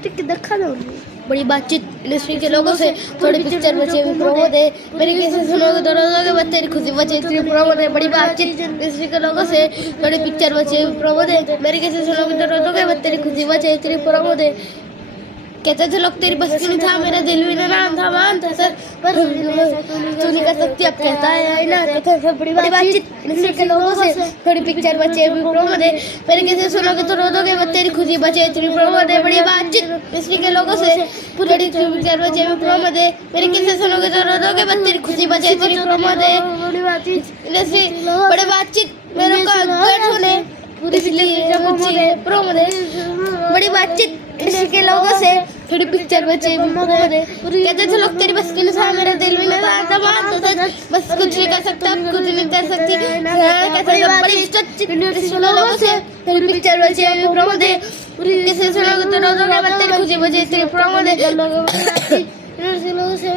देखा दो बड़ी बातचीत इंडस्ट्री के लोगों से, थोड़ी पिक्चर बचे प्रोमो दे, मेरे कैसे सुनोगे तो रोज़ोगे बस तेरी खुशी बचे इतनी प्रोमो दे। बड़ी बातचीत इंडस्ट्री के लोगों से, थोड़ी पिक्चर बचे प्रोमो दे, मेरे कैसे सुनोगे तो रोज़ोगे बस तेरी खुशी बचे इतनी प्रोमो दे। कहते थे लोग तेरी बस की नहीं था, मेरा दिल भी नाम था मानता सर, पर तू नहीं कर सकती अब कहता है ना। तो बड़ी बातचीत इंडस्ट्री के लोगों से, थोड़ी पिक्चर बचे प्रोमो दे, मेरे कैसे सुनोगे तो रोज़ोगे बस तेरी खुशी बचे इतनी प्रोमो दे। बड़ी बातचीत इंडस्ट्री के लोगों से, थोड़ी पिक्चर बचे प्रोमो दे, मेरे कैसे सुनोगे तो रोज़ोगे बस तेरी खुशी बचे इतनी प्रोमो दे। बड़ी बातचीत इंडस्ट्री बड़ी बातचीत मेरे को गट होने इसलिए प्रोमो दे। बड़ी बातचीत इंडस्ट्री के लोगों से, थोड़ी पिक्चर बचे प्रोमो दे। कहते थे लोग तेरी बस की नहीं था, मेरा दिल भी नहीं था मानता था, बस कुछ नहीं कर सकता कुछ नहीं कर सकती। कहते थे बड़ी बातचीत इंडस्ट्री के लोगों से, थोड़ी पिक्चर बचे प्रोमो दे, कैसे सुनोगे तो रोज़ोगे बस तेरी खुशी बचे इतनी प्रोमो दे। लोगों से